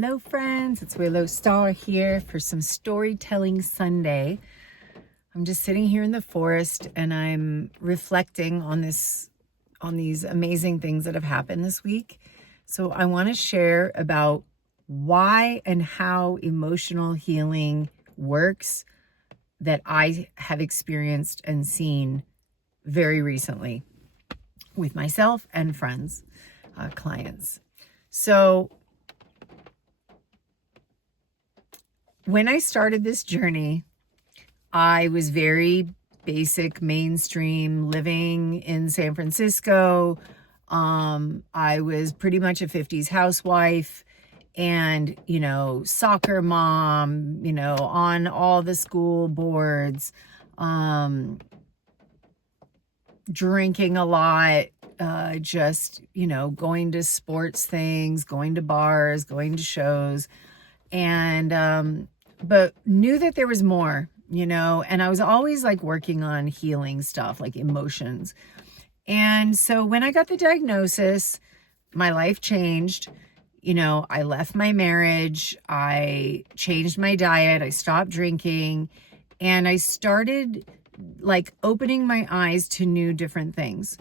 Hello friends, it's Willow Star here for some Storytelling Sunday. I'm just sitting here in the forest and I'm reflecting on these amazing things that have happened this week. So I want to share about why and how emotional healing works that I have experienced and seen very recently with myself and friends, clients. So when I started this journey, I was very basic, mainstream, living in San Francisco. I was pretty much a 50s housewife and, soccer mom, on all the school boards, drinking a lot, just, going to sports things, going to bars, going to shows, and, but knew that there was more, and I was always like working on healing stuff, like emotions. And so when I got the diagnosis, my life changed. I left my marriage, I changed my diet, I stopped drinking, and I started like opening my eyes to new different things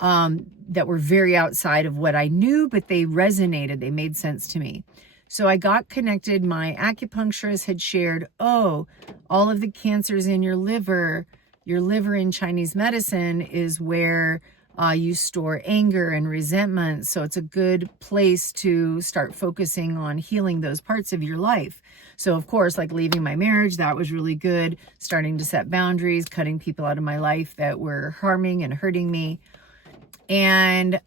that were very outside of what I knew, but they resonated, they made sense to me. So I got connected. My acupuncturist had shared, all of the cancers in your liver in Chinese medicine is where you store anger and resentment. So it's a good place to start focusing on healing those parts of your life. So of course, like leaving my marriage, that was really good. Starting to set boundaries, cutting people out of my life that were harming and hurting me. And,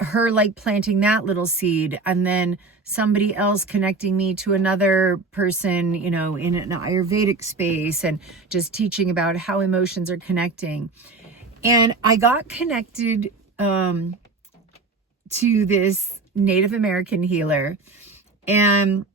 her like planting that little seed, and then somebody else connecting me to another person, in an Ayurvedic space, and just teaching about how emotions are connecting. And I got connected to this Native American healer, and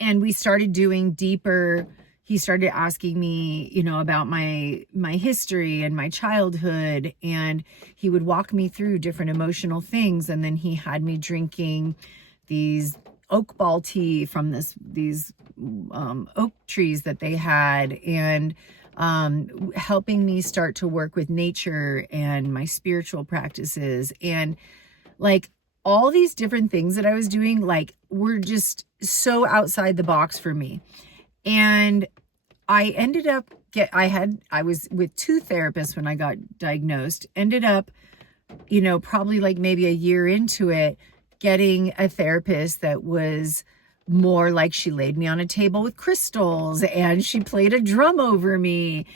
we started doing deeper. He started asking me, about my history and my childhood, and he would walk me through different emotional things. And then he had me drinking these oak ball tea from these oak trees that they had, and helping me start to work with nature and my spiritual practices, and like all these different things that I was doing, like were just so outside the box for me. And I ended up I was with two therapists when I got diagnosed, ended up, probably like maybe a year into it, getting a therapist that was more like, she laid me on a table with crystals and she played a drum over me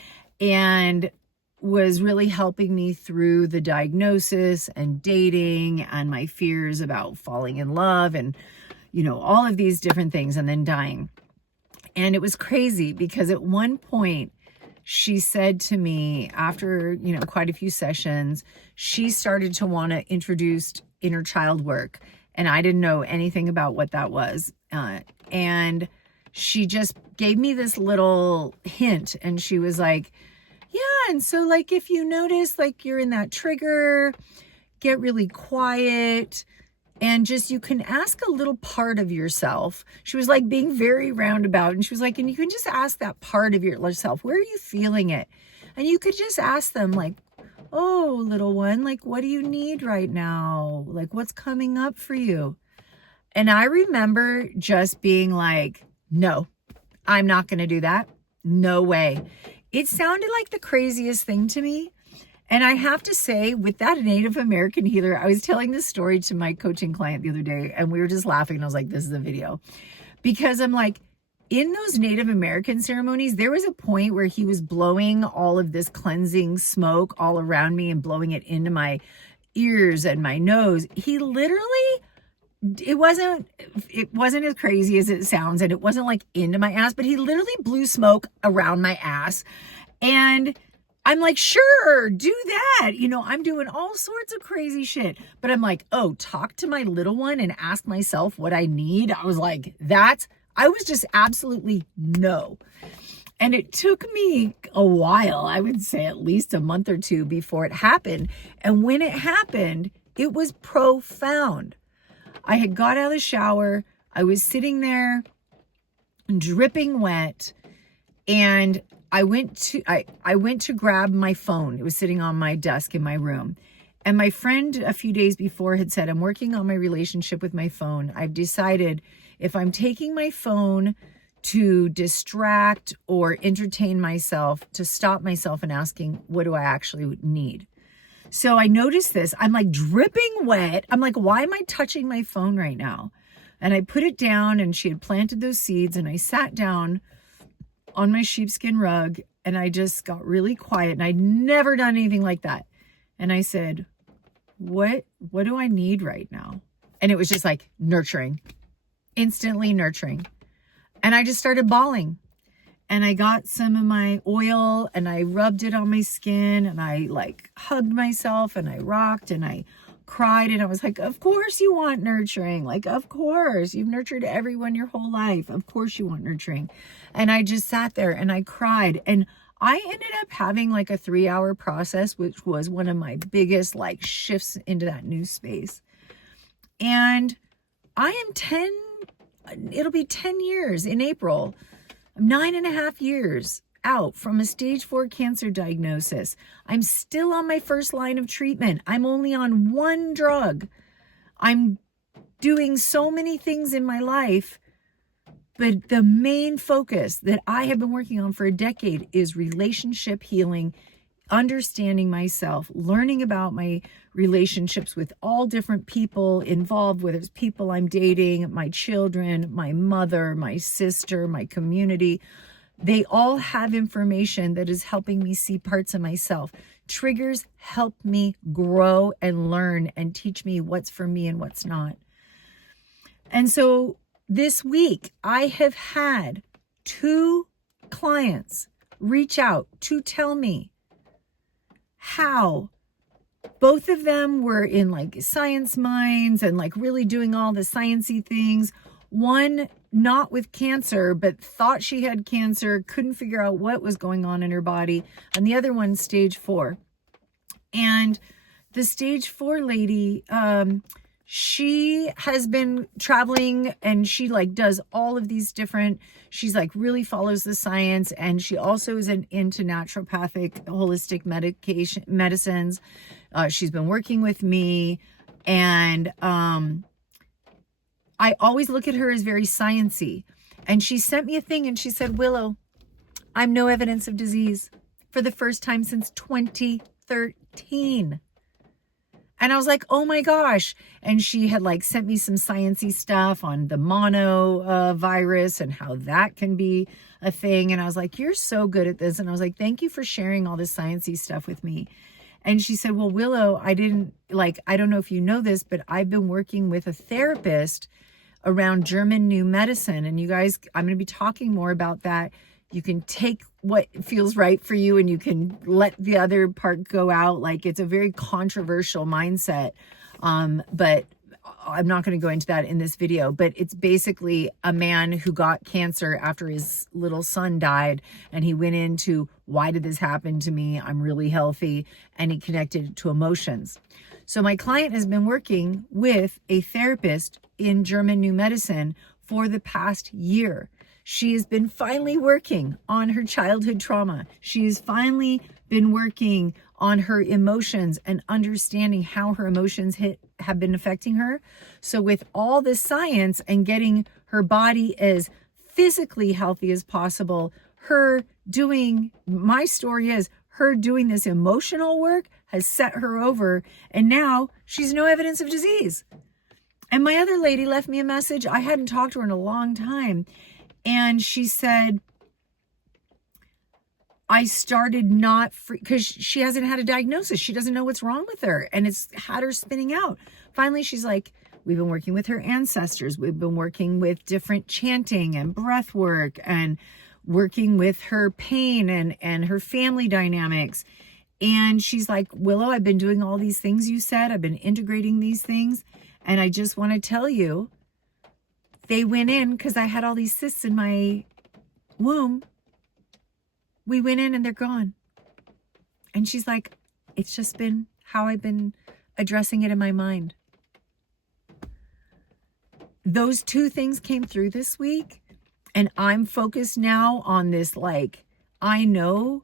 and was really helping me through the diagnosis and dating and my fears about falling in love and, all of these different things, and then dying. And it was crazy because at one point she said to me, after, quite a few sessions, she started to want to introduce inner child work. And I didn't know anything about what that was. And she just gave me this little hint, and she was like, yeah. And so like, if you notice like you're in that trigger, get really quiet. And just, you can ask a little part of yourself. She was like being very roundabout. And she was like, and you can just ask that part of yourself, where are you feeling it? And you could just ask them like, oh, little one, like, what do you need right now? Like, what's coming up for you? And I remember just being like, no, I'm not going to do that. No way. It sounded like the craziest thing to me. And I have to say, with that Native American healer, I was telling this story to my coaching client the other day, and we were just laughing. And I was like, this is a video. Because I'm like, in those Native American ceremonies, there was a point where he was blowing all of this cleansing smoke all around me and blowing it into my ears and my nose. He literally, it wasn't as crazy as it sounds, and it wasn't like into my ass, but he literally blew smoke around my ass. And I'm like, sure, do that. I'm doing all sorts of crazy shit. But I'm like, talk to my little one and ask myself what I need. I was like, I was just absolutely no. And it took me a while, I would say at least a month or two before it happened. And when it happened, it was profound. I had got out of the shower. I was sitting there dripping wet, and I went to grab my phone. It was sitting on my desk in my room. And my friend a few days before had said, I'm working on my relationship with my phone. I've decided if I'm taking my phone to distract or entertain myself, to stop myself and asking, what do I actually need? So I noticed this. I'm like dripping wet. I'm like, why am I touching my phone right now? And I put it down, and she had planted those seeds, and I sat down on my sheepskin rug, and I just got really quiet, and I'd never done anything like that. And I said, what do I need right now? And it was just like nurturing, instantly nurturing. And I just started bawling, and I got some of my oil and I rubbed it on my skin, and I like hugged myself, and I rocked, and I cried, and I was like, of course you want nurturing. Like, of course, you've nurtured everyone your whole life. Of course you want nurturing. And I just sat there and I cried, and I ended up having like a 3-hour process, which was one of my biggest like shifts into that new space. And it'll be 10 years in April. I'm 9.5 years out from a stage 4 cancer diagnosis. I'm still on my first line of treatment. I'm only on one drug. I'm doing so many things in my life, but the main focus that I have been working on for a decade is relationship healing, understanding myself, learning about my relationships with all different people involved, whether it's people I'm dating, my children, my mother, my sister, my community. They all have information that is helping me see parts of myself. Triggers help me grow and learn and teach me what's for me and what's not. And so this week, I have had 2 clients reach out to tell me how both of them were in like science minds and like really doing all the sciencey things. One not with cancer, but thought she had cancer, couldn't figure out what was going on in her body. And the other one, stage 4. And the stage 4 lady, she has been traveling, and she like does all of these different, she's like really follows the science. And she also is into naturopathic holistic medicines. She's been working with me, and, I always look at her as very sciencey. And she sent me a thing, and she said, Willow, I'm no evidence of disease for the first time since 2013. And I was like, oh my gosh. And she had like sent me some sciencey stuff on the mono virus and how that can be a thing. And I was like, you're so good at this. And I was like, thank you for sharing all this sciencey stuff with me. And she said, well, Willow, I don't know if you know this, but I've been working with a therapist around German new medicine. And you guys, I'm going to be talking more about that. You can take what feels right for you, and you can let the other part go out. Like, it's a very controversial mindset. But I'm not going to go into that in this video, but it's basically a man who got cancer after his little son died, and he went into, why did this happen to me? I'm really healthy. And he connected it to emotions. So my client has been working with a therapist in German new medicine for the past year. She has been finally working on her childhood trauma. She has finally been working on her emotions and understanding how her emotions have been affecting her. So with all the science and getting her body as physically healthy as possible, my story is her doing this emotional work has set her over, and now she's no evidence of disease. And my other lady left me a message. I hadn't talked to her in a long time. And she said, I started because she hasn't had a diagnosis. She doesn't know what's wrong with her. And it's had her spinning out. Finally, she's like, we've been working with her ancestors. We've been working with different chanting and breath work and working with her pain and her family dynamics. And she's like, Willow, I've been doing all these things you said. I've been integrating these things. And I just want to tell you, they went in because I had all these cysts in my womb. We went in and they're gone. And she's like, it's just been how I've been addressing it in my mind. those two things came through this week, and I'm focused now on this. Like, I know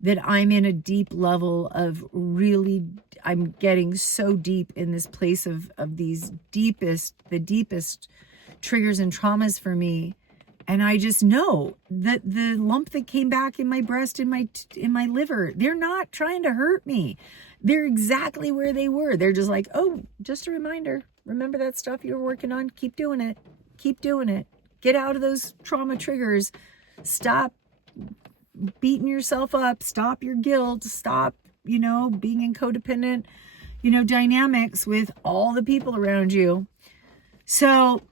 that I'm in a deep level of really, I'm getting so deep in this place of these the deepest triggers and traumas for me. And I just know that the lump that came back in my breast, in my liver, they're not trying to hurt me. They're exactly where they were. They're just like, oh, just a reminder. Remember that stuff you were working on? Keep doing it. Keep doing it. Get out of those trauma triggers. Stop beating yourself up. Stop your guilt. Stop, being in codependent, dynamics with all the people around you. So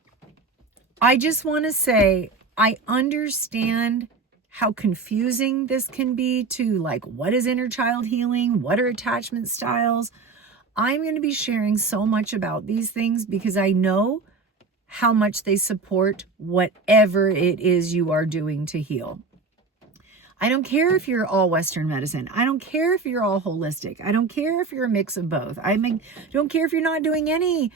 I just want to say, I understand how confusing this can be to, like, what is inner child healing? What are attachment styles? I'm going to be sharing so much about these things because I know how much they support whatever it is you are doing to heal. I don't care if you're all Western medicine. I don't care if you're all holistic. I don't care if you're a mix of both. Don't care if you're not doing any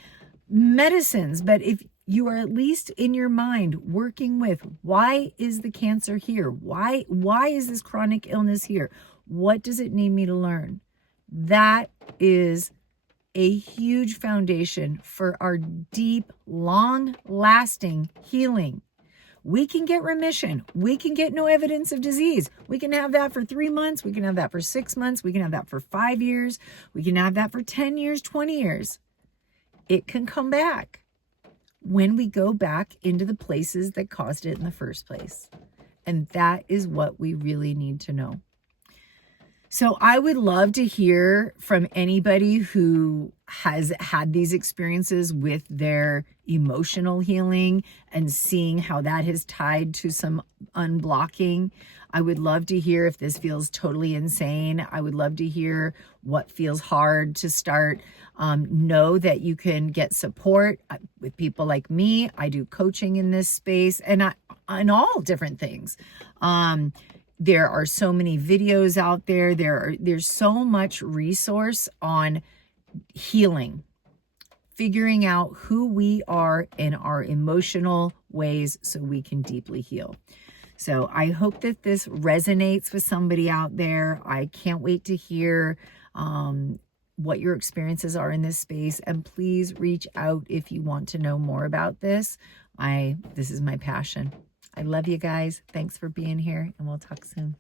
medicines, but if you are at least in your mind working with, why is the cancer here? Why is this chronic illness here? What does it need me to learn? That is a huge foundation for our deep, long-lasting healing. We can get remission. We can get no evidence of disease. We can have that for 3 months. We can have that for 6 months. We can have that for 5 years. We can have that for 10 years, 20 years. It can come back when we go back into the places that caused it in the first place. And that is what we really need to know. So I would love to hear from anybody who has had these experiences with their emotional healing and seeing how that has tied to some unblocking. I would love to hear if this feels totally insane. I would love to hear what feels hard to start. Know that you can get support with people like me. I do coaching in this space and on all different things. There are so many videos out there. There's so much resource on healing, figuring out who we are in our emotional ways so we can deeply heal. So I hope that this resonates with somebody out there. I can't wait to hear what your experiences are in this space. And please reach out if you want to know more about this. This is my passion. I love you guys. Thanks for being here, and we'll talk soon.